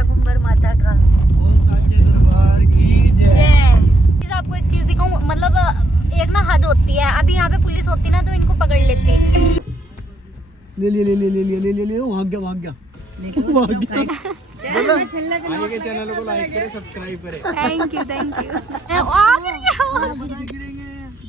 शाकुंभर माता का। साचे दरबार की जय। आपको एक चीज दिखाऊं, मतलब एक ना हद होती है। अभी यहाँ पे पुलिस होती ना तो इनको पकड़ लेती। ले भाग गया आगे के चैनल को लाइक करें, सब्सक्राइब करें। Thank you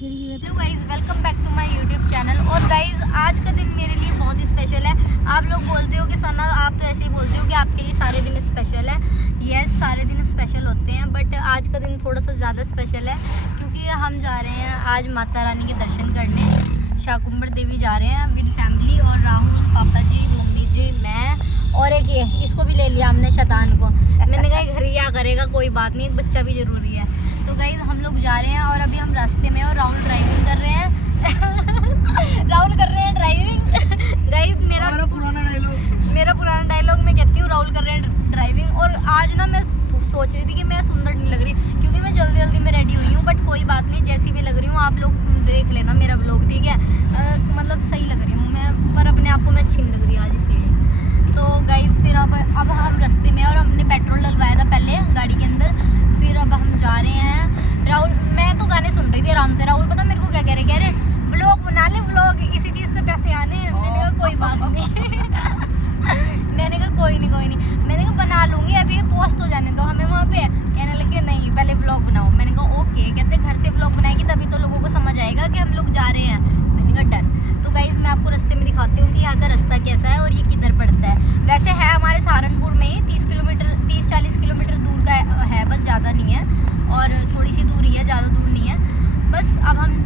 hello guys, welcome back to my YouTube channel. और गाइस आज का दिन मेरे लिए बहुत ही स्पेशल है। आप लोग बोलते हो कि सना आप तो ऐसे ही बोलते हो कि आपके लिए सारे दिन स्पेशल है। यस, सारे दिन स्पेशल होते हैं, बट आज का दिन थोड़ा सा ज़्यादा स्पेशल है क्योंकि हम जा रहे हैं आज माता रानी के दर्शन करने। शाकुंभर देवी जा रहे हैं विद फैमिली, और राहुल, पापा जी, मम्मी जी, मैं और एक ये इसको भी ले लिया हमने, शैतान को। मैंने कहा घर ही क्या करेगा, कोई बात नहीं, एक बच्चा भी ज़रूरी है। तो गाइस हम लोग जा रहे हैं और अभी हम रास्ते में, और राहुल ड्राइविंग कर रहे हैं राहुल कर रहे हैं ड्राइविंग। गाइस मेरा पुराना डायलॉग मैं कहती हूँ, राहुल कर रहे हैं ड्राइविंग। और आज ना मैं सोच रही थी कि मैं सुंदर नहीं लग रही क्योंकि मैं जल्दी में रेडी हुई हूँ, बट कोई बात नहीं, जैसी भी लग रही हूँ आप लोग देख लेना मेरा व्लॉग, ठीक है। मतलब सही लग रही हूँ मैं, पर अपने आप को मैं अच्छी नहीं लग रही आज, इसलिए। तो गाइस फिर अब हम रास्ते में, और हमने पेट्रोल डलवाया था पहले गाड़ी के अंदर, फिर अब हम जा रहे हैं। राहुल, मैं तो गाने सुन रही थी आराम से। राहुल पता मेरे को क्या कह रहे व्लॉग बना ले, व्लॉग, इसी चीज़ से पैसे आने हैं। मैंने कहा कोई बात नहीं मैंने कहा कोई नहीं, मैंने कहा बना लूँगी, अभी पोस्ट हो जाने दो हमें वहाँ पे। कहने लगे नहीं पहले व्लॉग बनाओ। मैंने कहा ओके। कहते घर से व्लॉग बनाएगी तभी तो लोगों को समझ आएगा कि हम लोग जा रहे हैं। मैंने कहा डन। तो गाइस मैं आपको रास्ते में दिखाती हूँ कि यहाँ का रास्ता कैसा है और ये किधर पड़ता है। वैसे है हमारे सहारनपुर में ही 30-40 किलोमीटर दूर का है, बस ज़्यादा नहीं है, और थोड़ी सी दूरी है, ज़्यादा दूर नहीं है। बस अब हम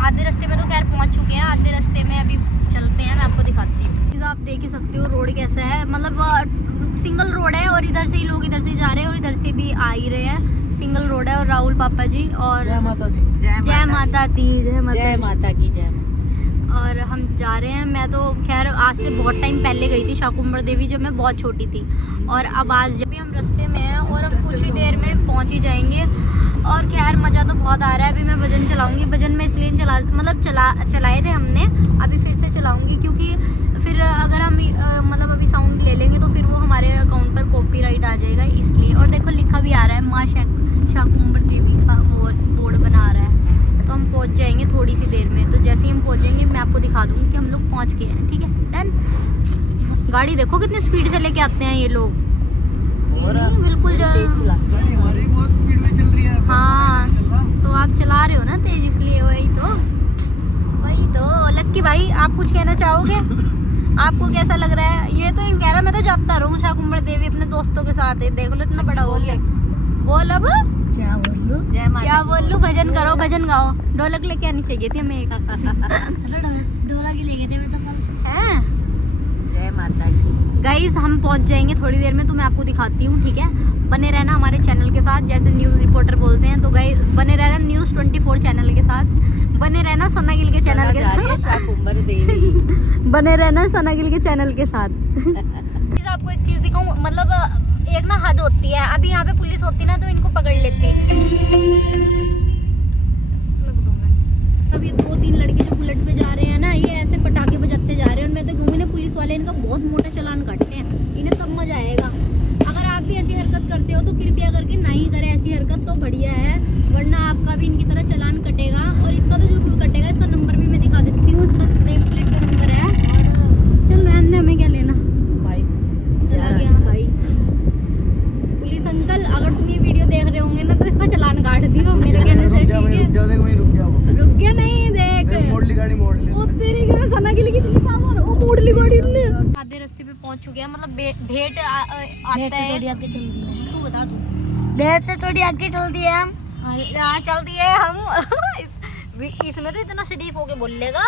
आधे रास्ते में तो खैर पहुँच चुके हैं, आधे रास्ते में अभी चलते हैं, मैं आपको दिखाती हूँ। आप देख ही सकते हो रोड कैसा है, मतलब सिंगल रोड है, और इधर से ही लोग इधर से जा रहे हैं और इधर से भी आ ही रहे हैं। सिंगल रोड है। और राहुल, पापा जी, और जय माता दी, जय माता की जय। और हम जा रहे हैं। मैं तो खैर आज से बहुत टाइम पहले गई थी शाकुंभर देवी, जब मैं बहुत छोटी थी। और अब आज जब भी हम रास्ते में हैं और हम कुछ ही देर में पहुंच ही जाएंगे। और खैर मज़ा तो बहुत आ रहा है। अभी मैं भजन चलाऊंगी, भजन में इसलिए चलाए थे हमने, अभी फिर से चलाऊंगी क्योंकि फिर अगर हम मतलब अभी साउंड ले लेंगे तो फिर वो हमारे अकाउंट पर कॉपीराइट आ जाएगा, इसलिए। और देखो लिखा भी आ रहा है माँ शाकुंभर देवी का बोर्ड बना रहा है। तो हम पहुंच जाएंगे थोड़ी सी देर में। तो जैसे ही हम पहुंचेंगे मैं आपको दिखा दूंगी कि हम लोग पहुंच गए हैं, ठीक है। डन। गाड़ी देखो कितनी स्पीड से लेके आते हैं ये लोग, बिल्कुल हमारी बहुत स्पीड में चल रही है। हाँ, तो आप चला रहे हो ना तेज, इसलिए वही तो। लक्की भाई आप कुछ कहना चाहोगे? आपको कैसा लग रहा है? ये तो यूँ कह रहा मैं तो जाता रहूँ शाकुंभर देवी अपने दोस्तों के साथ है। देख लो इतना बड़ा हो गया। बोल अब क्या बोल लूँ? भजन करो, भजन गाओ। ढोलक लेके आनी चाहिए थी हमें एक ढोलक ही ले गए थे तो कल हैं। जय माता की। गाइस हम पहुंच जाएंगे थोड़ी देर में, तो मैं आपको दिखाती हूँ, ठीक है। बने रहना हमारे चैनल के साथ, जैसे न्यूज़ रिपोर्टर बोलते हैं। तो गाइस बने रहना News 24 चैनल के साथ, बने रहना सना गिल के चैनल के साथ, शाकुंभर देवी बने रहना सना गिल के चैनल के साथ। आपको एक चीज़ दिखाऊं, मतलब एक ना हद होती है। अभी यहाँ पे पुलिस होती ना तो इनको पकड़ लेती। अभी 2-3 लड़के जो बुलेट पे जा रहे हैं ना, ये ऐसे पटाखे बजाते जा रहे हैं, और मैं तो कहूँगी ना पुलिस वाले इनका बहुत मोटा चालान काटते हैं, इन्हें तब मजा आएगा। अगर आप भी ऐसी हरकत करते हो तो कृपया करके नहीं करें ऐसी हरकत, तो बढ़िया है, वरना आपका भी इनकी तरह चालान कटेगा। और इसका तो जो कटेगा, इसका नंबर भी मैं दिखा देती हूँ, इसका नेम प्लेट का नंबर है। चल रहने दे, हमें क्या लेना, चला गया भाई। पुलिस अंकल अगर तुम ये वीडियो देख रहे होंगे ना तो इसका चालान काट दियो मेरे कहने से, ठीक है। रुक गया नहीं, देख मोड़ ली गाड़ी, मोड़ ली। ओ तेरी के सना के लिए कितनी पावर, ओ मोड़ ली गाड़ी ने। आधे रास्ते पे पहुंच चुके हैं, मतलब भेंट आता है। तू बता, तू भेंट से थोड़ी आगे चल दिए हम, यहाँ चल दिए हम इसमें तो इतना शरीफ होके बोलेगा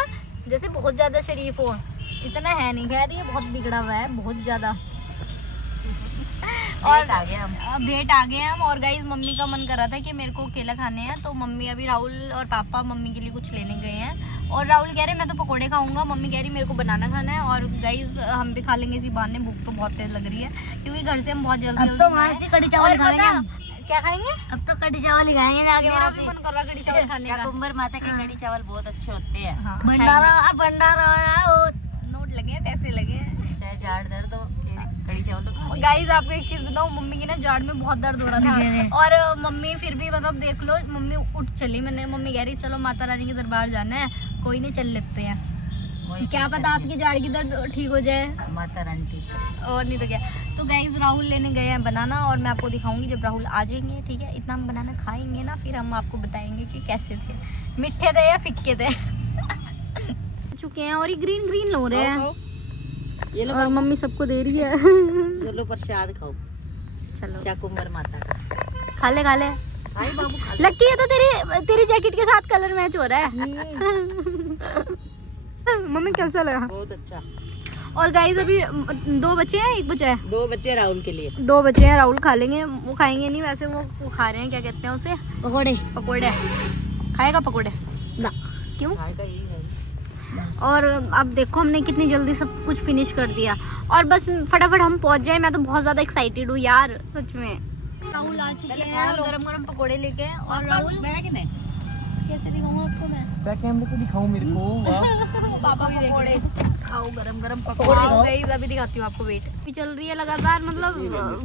जैसे बहुत ज्यादा शरीफ हो, इतना है नहीं। खैर ये बहुत बिगड़ा हुआ है, बहुत ज्यादा। और भेंट आ गए हम। और गाइस मम्मी का मन कर रहा था कि मेरे को केला खाने हैं, तो मम्मी अभी राहुल और पापा मम्मी के लिए कुछ लेने गए हैं। और राहुल कह रहे मैं तो पकोड़े खाऊंगा, मम्मी कह रही मेरे को बनाना खाना है। और गाइस हम भी खा लेंगे इसी बहाने, भूख तो बहुत तेज लग रही है क्योंकि घर से हम बहुत जल्दी कढ़ी चावल खाएंगे। क्या खाएंगे? अब तो कढ़ी चावल ही खाएंगे जाके। मेरा भी मन कर रहा कढ़ी चावल खाने का। शाकुंभर माता के कढ़ी चावल बहुत अच्छे होते हैं। भंडारा नोट लगे हैं, पैसे लगे हैं, चाहे झाड़ दर्द हो, कड़ी चावल तो खाने गाइस आपको एक चीज बताऊं, मम्मी की ना जाड़ में बहुत दर्द हो रहा था और मम्मी फिर भी मतलब देख लो मम्मी उठ चली। मैंने मम्मी कह रही चलो माता रानी के दरबार जाना है, कोई नहीं चल लेते हैं, वही क्या पता आपकी जाड़ की दर्द ठीक हो जाए माता रानी ठीक करे। और नहीं तो क्या। तो गाइस राहुल लेने गए हैं बनाना और मैं आपको दिखाऊंगी जब राहुल आ जाएंगे। ठीक है, इतना हम बनाना खाएंगे ना फिर हम आपको बताएंगे कि कैसे थे, मीठे थे या फिक्के थे। चुके हैं और ये ग्रीन ग्रीन हो रहे हैं ये लो और मम्मी सबको दे रही है। चलो प्रसाद खाओ चलो शाकुंभर माता का। खा ले आई बाबू खा ले। लक्की, ये तो तेरी जैकेट के साथ कलर मैच हो रहा है। मम्मी कैसा लगा? बहुत अच्छा। और गाइस अभी 2 बचे हैं, 1 बचा है। 2 बच्चे राहुल के लिए। 2 बचे हैं, राहुल खा लेंगे। वो खाएंगे नहीं वैसे, वो खा रहे हैं, क्या कहते हैं उसे, पकोड़े। खाएगा पकोड़े ना? क्यों? खाएगा यही है। और अब देखो हमने कितनी जल्दी सब कुछ फिनिश कर दिया और बस फटाफट हम पहुंच जाए। मैं तो बहुत ज्यादा एक्साइटेड हूँ यार सच में। राहुल आ चुके हैं गरम गरम पकोड़े लेके। और राहुल बैग ने कैसे दिखाऊंगा आपको मैं? बैक कैमरे से दिखाऊं मेरे को? पापा भी देख रहे हैं। खाओ गरम गरम वाओ पकौड़े। गाइस, अभी दिखाती हूँ आपको। वेट भी चल रही है लगातार, मतलब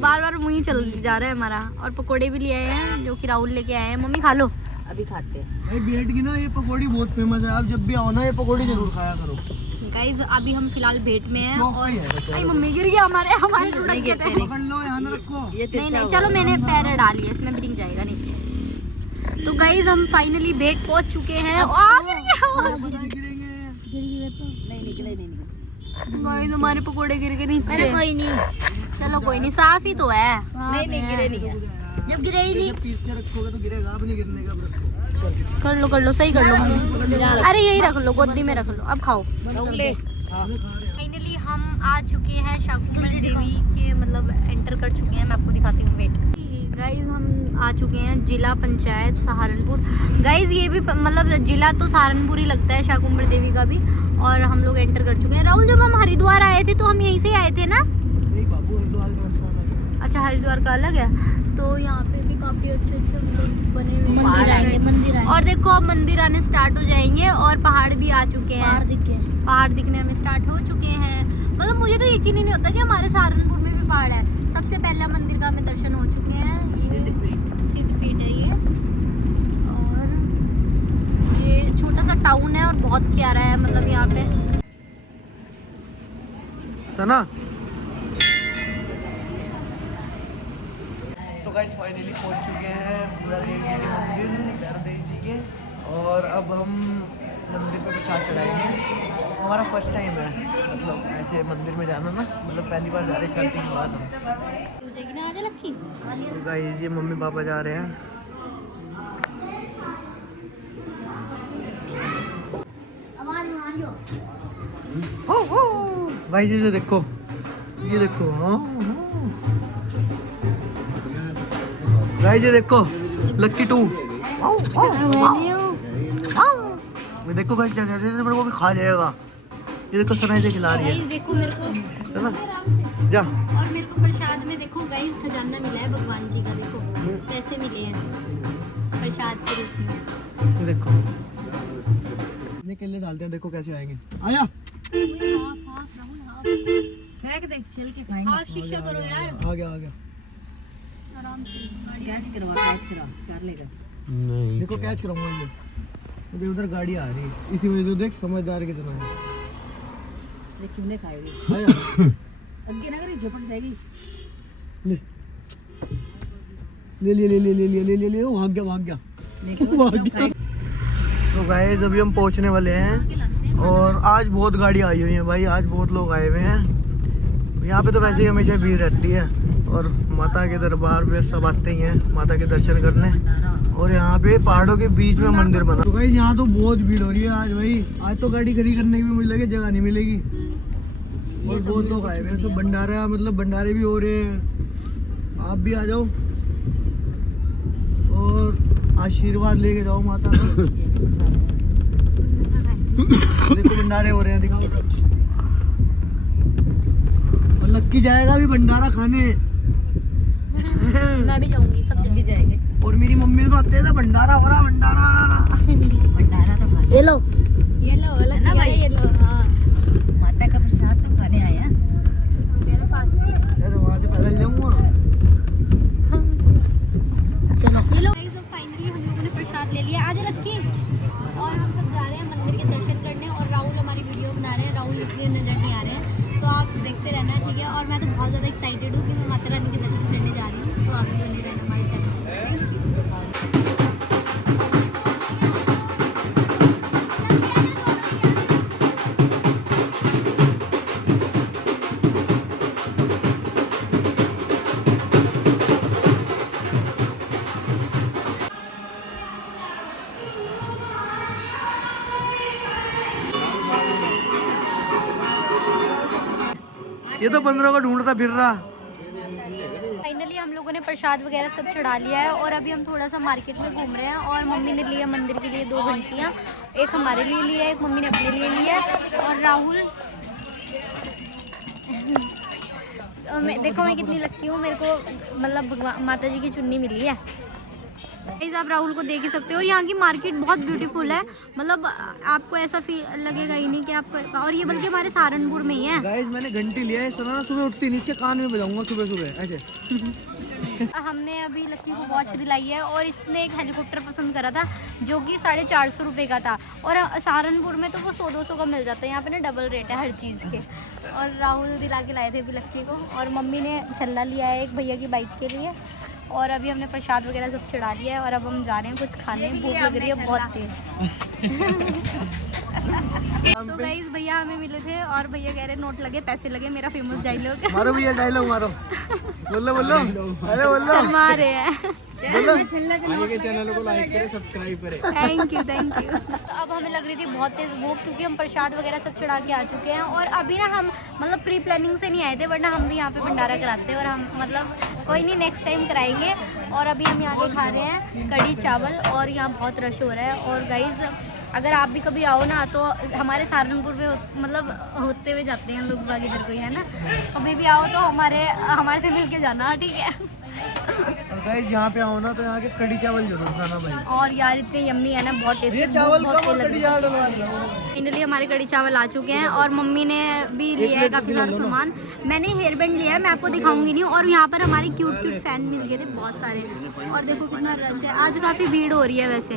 बार बार मुंह ही चल जा रहा है हमारा। और पकोड़े भी ले आए हैं जो कि राहुल लेके आए हैं। मम्मी खा लो। अभी खाते हैं। भाई बेट की ना ये पकौड़ी बहुत फेमस है, आप जब भी आओ ना ये पकौड़ी जरूर खाया करो। गाइस अभी हम फिलहाल भेट में हैं चौक और पे है, आई मम्मी गिर गया हमारे लुढ़क गए थे। पकड़ लो, यहाँ ना रखो। ये नहीं चलो मैंने पैर डाल लिया, इसमें बिक जाएगा नीचे। तो गाइस हम फाइनली भेट पहुंच चुके हैं। आ गिर गया। गिरेंगे। नहीं निकले नहीं निकले। गाइस हमारे पकोड़े गिर गए नीचे। कोई नहीं, चलो कोई नहीं, साफ ही तो है। नहीं नहीं गिरे नहीं है। जब गिरे ही नहीं। जब पीछे रखोगे तो गिरेगा, अब नहीं गिरने का, अब रखो। कर लो सही कर लो। अरे यही रख लो, गोदी में रख लो। अब खाओ। ले फाइनली हम आ चुके हैं शाकुंभरी देवी के, मतलब एंटर कर चुके हैं। मैं आपको दिखाती हूँ, वेट। गाइज हम आ चुके हैं जिला पंचायत सहारनपुर। गाइज ये भी मतलब जिला तो सहारनपुर ही लगता है शाकुंभरी देवी का भी। और हम लोग एंटर कर चुके हैं। राहुल जब हम हरिद्वार आए थे तो हम यहीं से आए थे ना? नहीं बाबू, हरिद्वार का रास्ता अलग है। अच्छा हरिद्वार का अलग है। तो यहाँ पे भी काफी अच्छे मतलब बने हुए मंदिर है। और देखो अब मंदिर आने स्टार्ट हो जाएंगे और पहाड़ भी आ चुके हैं। पहाड़ दिखने हमें स्टार्ट हो चुके हैं। मतलब मुझे तो यकीन ही नहीं होता कि हमारे सहारनपुर में भी पहाड़ है। सबसे पहला मंदिर का हमें दर्शन हो चुके हैं। सिद्धपीठ है ये। और ये छोटा सा टाउन है और बहुत प्यारा है, मतलब यहाँ पे सना। तो गाइस फाइनली पहुंच चुके हैं पूरा देवी जी के मंदिर, भैरव देवी जी के। और अब हम मंदिर पे प्रसाद चढ़ाएंगे। हमारा फर्स्ट टाइम है मतलब ऐसे मंदिर में जाना ना, मतलब पहली बार जा रहे हैं शादी के बाद हम। तो गाइस ये मम्मी पापा जा रहे हैं। भाई जी देखो, ये देखो। भाई जी देखो, लक्की 2। देखो गाइस क्या कहते हैं, मेरे को भी खा जाएगा। ये देखो सना इसे खिला रही है। देखो मेरे को सना जा। और मेरे को प्रसाद में देखो गाइस खजाना मिला है भगवान जी का। देखो पैसे मिले हैं प्रसाद के रूप में। ये देखो इतने केले डालते हैं, देखो कैसे आएंगे। आया फेंक दे, छिल के खाएंगे। हाफ शीशा करो यार। आ गया आराम से कैच करवा कर लेगा। नहीं देखो कैच कराऊंगा ये। मुझे उधर गाड़ी आ रही है, इसी वजह से देख समझदार कितना है। ये क्यों नहीं खाएगी? आया अगे ना करी, झपट जाएगी। ले ले ले ले ले ले ले ले ले वो भाग गया भाग गया। तो गाइस अभी हम पहुंचने वाले हैं और आज बहुत गाड़ी आई हुई है भाई, आज बहुत लोग आए हुए हैं। यहाँ पे तो वैसे ही हमेशा भीड़ रहती है और माता के दरबार पे सब आते ही हैं माता के दर्शन करने। और यहाँ पे पहाड़ों के बीच में मंदिर बना। तो गाइस यहाँ तो बहुत भीड़ हो रही है आज भाई। आज तो गाड़ी खड़ी करने की भी मुझे लगे जगह नहीं मिलेगी। और बहुत लोग आए हुए हैं, सब भंडारा मतलब भंडारे भी हो रहे हैं। आप भी आ जाओ और आशीर्वाद लेके जाओ माता का। देखो भंडारे हो रहे हैं, दिखाओ। और लक्की जाएगा भी भंडारा खाने। मैं भी जाऊंगी, सब जाएंगे। और मेरी मम्मी ने तो आते थे भंडारा हो रहा भंडारा। भंडारा तो खाने। ये लो वाला ना भाई? ये लो। हाँ माता का प्रसाद तो खाने आया। ये तो 15 को ढूंढता फिर रहा। फाइनली हम लोगों ने प्रसाद वगैरह सब चढ़ा लिया है और अभी हम थोड़ा सा मार्केट में घूम रहे हैं। और मम्मी ने लिया मंदिर के लिए 2 घंटियाँ, एक हमारे लिए लिया, एक मम्मी ने अपने लिए लिया है। और राहुल देखो मैं कितनी लक्की हूँ, मेरे को मतलब माता जी की चुन्नी मिली है। आप राहुल को देख ही सकते हो। और यहाँ की मार्केट बहुत ब्यूटीफुल है, मतलब आपको ऐसा फील लगेगा ही नहीं कि आपको। और ये बल्कि हमारे सहारनपुर में ही है। गाइस मैंने घंटी लिया है, सुना ना सुबह उठती नहीं, इसके कान में बजाऊंगा सुबह सुबह ऐसे। हमने अभी लक्की को वॉच दिलाई है और इसने एक हेलीकॉप्टर पसंद करा था जो कि 450 रुपये का था। और सहारनपुर में तो वो 100-200 का मिल जाता है, यहाँ पे ना डबल रेट है हर चीज़ के। और राहुल दिला के लाए थे अभी लक्की को। और मम्मी ने छल्ला लिया है एक भैया की बाइक के लिए। और अभी हमने प्रसाद वगैरह सब चढ़ा लिया है और अब हम जा रहे हैं कुछ खाने, भूख लग रही है बहुत तेज। तो गाइस भैया हमें मिले थे और भैया कह रहे नोट लगे पैसे लगे, मेरा फेमस डायलॉग। मारो भैया डायलॉग मारो, बोलो बोलो, अरे बोलो, मार रहे हैं। के चैनल को लाइक करें, सब्सक्राइब करें। Thank you thank you. अब हमें लग रही थी बहुत तेज़ भूख क्योंकि हम प्रसाद वगैरह सब चढ़ा के आ चुके हैं। और अभी ना हम मतलब प्री प्लानिंग से नहीं आए थे, वरना हम भी यहाँ पे भंडारा कराते हैं। और हम मतलब कोई नहीं नेक्स्ट टाइम कराएंगे। और अभी हम यहाँ के खा रहे हैं कढ़ी चावल और यहाँ बहुत रश हो रहा है। और गाइज अगर आप भी कभी आओ ना तो हमारे सहारनपुर में मतलब होते हुए जाते हैं लोग बाग इधर को ही है ना, कभी भी आओ तो हमारे से मिल के जाना, ठीक है। और गाइस यहाँ पे आओ ना तो यहाँ के कढ़ी चावल जरूर खाना भाई। और यार इतने यम्मी है ना, बहुत टेस्टी, ये चावल बहुत कम और तेज कढ़ी लग चावल रहा है। डलवा। फाइनली हमारे कढ़ी चावल आ चुके हैं और मम्मी ने भी लिया है काफ़ी सारा सामान। मैंने हेयर बैंड लिया है, मैं आपको दिखाऊंगी नहीं। और यहाँ पर हमारे क्यूट क्यूट फैन मिल गए थे बहुत सारे। और देखो कितना रश है, आज काफ़ी भीड़ हो रही है वैसे।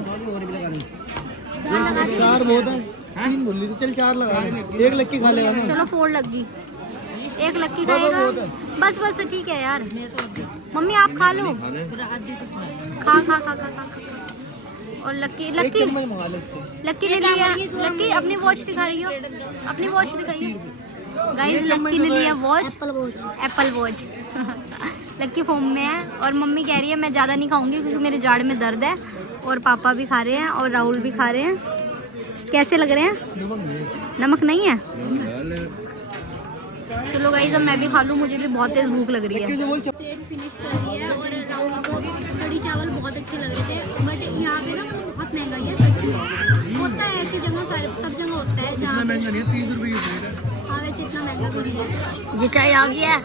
4 बहुत है, 3 बोल ली तो चल 4 लगा, एक लक्की खा लेगा ना। चलो 4 लग गई, एक लक्की खाएगा बस बस ठीक है यार। मम्मी आप खा लो, खा खा खा खा खा। और लक्की लक्की लक्की ने लिया, लक्की अपनी वॉच दिखाइए, अपनी वॉच दिखाइए। गाइस लक्की ने लिया वॉच, एप्पल वॉच। लक्की फोम में है और मम्मी कह रही है मैं ज़्यादा नहीं खाऊंगी क्योंकि मेरे जाड़ में दर्द है। और पापा भी खा रहे हैं और राहुल भी खा रहे हैं। कैसे लग रहे हैं? नमक नहीं है? चलो गाइस अब मैं भी खा लूँ, मुझे भी बहुत तेज़ भूख लग रही है। प्लेट फिनिश कर दी है और राहुल को कढ़ी चावल बहुत अच्छे लग रहे थे। बट यहाँ पे ना बहुत महंगाई है, सच में होता है ऐसी जगह, सब जगह होता है जहाँ महंगा नहीं है। 30 रुपये की प्लेट है। हाँ वैसे इतना महंगा भी नहीं है। ये चाय आ गया,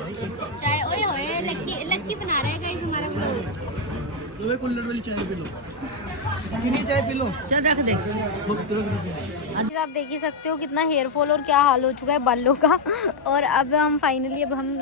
चाय ओए होए लक्की बना रहा है गाइस हमारा ब्लॉग। कुल्हड़ वाली चाय पी लो, चीनी चाय पी लो, चल रख दे। आप देख ही सकते हो कितना हेयर फॉल और क्या हाल हो चुका है बालों का। और अब हम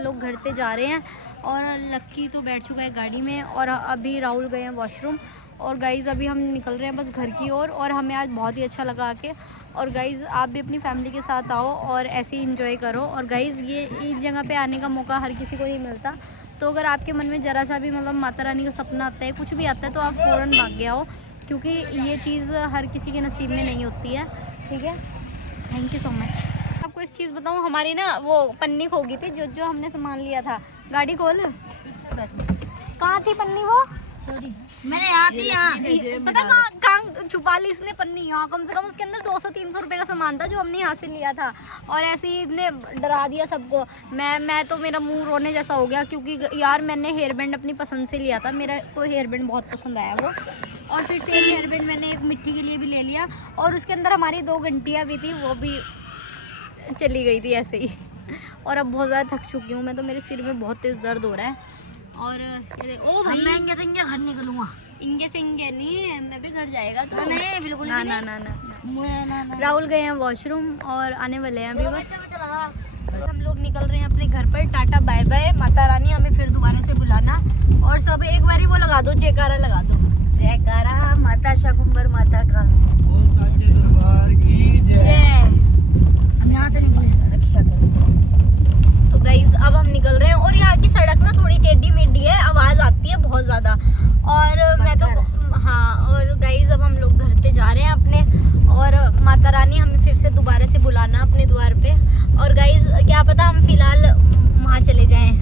लोग घर पे जा रहे हैं और लक्की तो बैठ चुका है गाड़ी में और अभी राहुल गए हैं वॉशरूम। और गाइज़ अभी हम निकल रहे हैं बस घर की ओर। और हमें आज बहुत ही अच्छा लगा आके। और गाइज़ आप भी अपनी फैमिली के साथ आओ और ऐसे ही इंजॉय करो। और गाइज़ ये इस जगह पे आने का मौका हर किसी को नहीं मिलता, तो अगर आपके मन में ज़रा सा भी मतलब माता रानी का सपना आता है, कुछ भी आता है, तो आप फ़ौरन भाग के आओ क्योंकि ये चीज़ हर किसी के नसीब में नहीं होती है, ठीक है। Thank you so much. आपको एक चीज़ बताऊँ, हमारी ना वो पन्नी खो गई थी, जो हमने सामान लिया था। गाड़ी खोल, कहाँ थी पन्नी वो? मैंने यहाँ पता कहाँ छुपा ली इसने पन्नी। यहाँ कम से कम उसके अंदर 200-300 रुपये का सामान था जो हमने यहाँ से लिया था। और ऐसे ही इसने डरा दिया सबको। मैं तो मेरा मुंह रोने जैसा हो गया क्योंकि यार मैंने हेयर बैंड अपनी पसंद से लिया था, मेरा को हेयर बैंड बहुत पसंद आया वो। और फिर सेम हेयर बैंड मैंने एक मिट्टी के लिए भी ले लिया और उसके अंदर हमारी 2 घंटियाँ भी थी, वो भी चली गई थी ऐसे ही। और अब बहुत ज़्यादा थक चुकी हूँ मैं, तो मेरे सिर में बहुत तेज़ दर्द हो रहा है। और ओ भाई मैं इंगे से इंगे घर निकलूँगा। इंगे से इंगे नहीं, मैं भी घर जाएगा तो नहीं, बिल्कुल ना ना ना ना। राहुल गए हैं वॉशरूम और आने वाले हैं अभी बस। हम लोग निकल रहे हैं अपने घर पर। Tata bye bye, Mata Rani हमें फिर दोबारा से बुलाना। और सब एक बारी वो लगा दो, जयकारा लगा दो। जयकारा माता शाकुंभर माता का साचे दरबार की जय। हम यहाँ से निकले, रक्षा करो। तो गाइस अब हम निकल रहे हैं और यहाँ की सड़क ना थोड़ी टेढ़ी मेढ़ी है, आवाज़ आती है बहुत ज़्यादा। और मैं तो हाँ, और गाइस अब हम लोग घर पे जा रहे हैं अपने। और माता रानी हमें फिर से दोबारा से बुलाना अपने द्वार पे। और गाइस क्या पता हम फिलहाल वहाँ चले जाएं,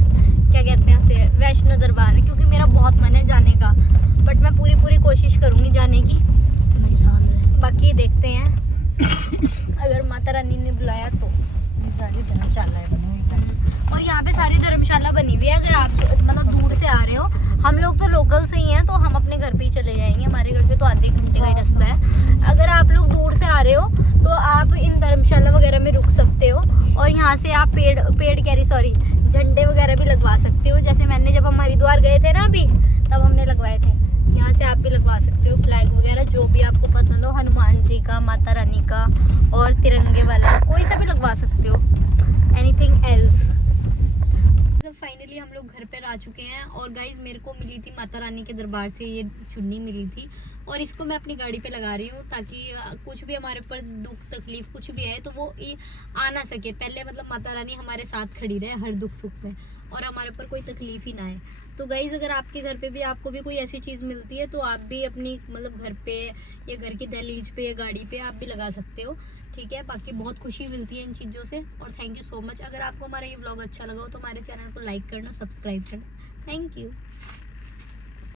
क्या कहते हैं उसे, वैष्णो दरबार, क्योंकि मेरा बहुत मन है जाने का। बट मैं पूरी कोशिश करूँगी जाने की, बाकी देखते हैं अगर माता रानी ने बुलाया तो। और यहाँ पे सारी धर्मशाला बनी हुई है। अगर आप मतलब दूर से आ रहे हो, हम लोग तो लोकल से ही हैं तो हम अपने घर पे ही चले जाएंगे, हमारे घर से तो आधे घंटे का ही रास्ता है। अगर आप लोग दूर से आ रहे हो तो आप इन धर्मशाला वगैरह में रुक सकते हो और यहाँ से आप झंडे वगैरह भी लगवा सकते हो। जैसे मैंने जब हम हरिद्वार गए थे ना अभी, तब हमने लगवाए थे। यहाँ से आप भी लगवा सकते हो फ्लैग वगैरह, जो भी आपको पसंद हो, हनुमान जी का, माता रानी का और तिरंगे वाला, कोई सा भी लगवा सकते हो। Anything else. फाइनली हम लोग घर पर आ चुके हैं और गाइज मेरे को मिली थी माता रानी के दरबार से ये चुन्नी मिली थी और इसको मैं अपनी गाड़ी पे लगा रही हूँ ताकि कुछ भी हमारे ऊपर दुख तकलीफ कुछ भी है तो वो आ ना सके। पहले मतलब माता रानी हमारे साथ खड़ी रहे हर दुख सुख में और हमारे ऊपर कोई तकलीफ ही ना आए। तो गाइज अगर आपके घर पे भी आपको भी कोई ऐसी चीज़ मिलती है तो आप भी अपनी मतलब घर पे या घर की दहलीज पे या गाड़ी पे आप भी लगा सकते हो, ठीक है। बाकी बहुत खुशी मिलती है इन चीज़ों से और थैंक यू सो मच। अगर आपको हमारा ये व्लॉग अच्छा लगा हो तो हमारे चैनल को लाइक करना, सब्सक्राइब करना। Thank you.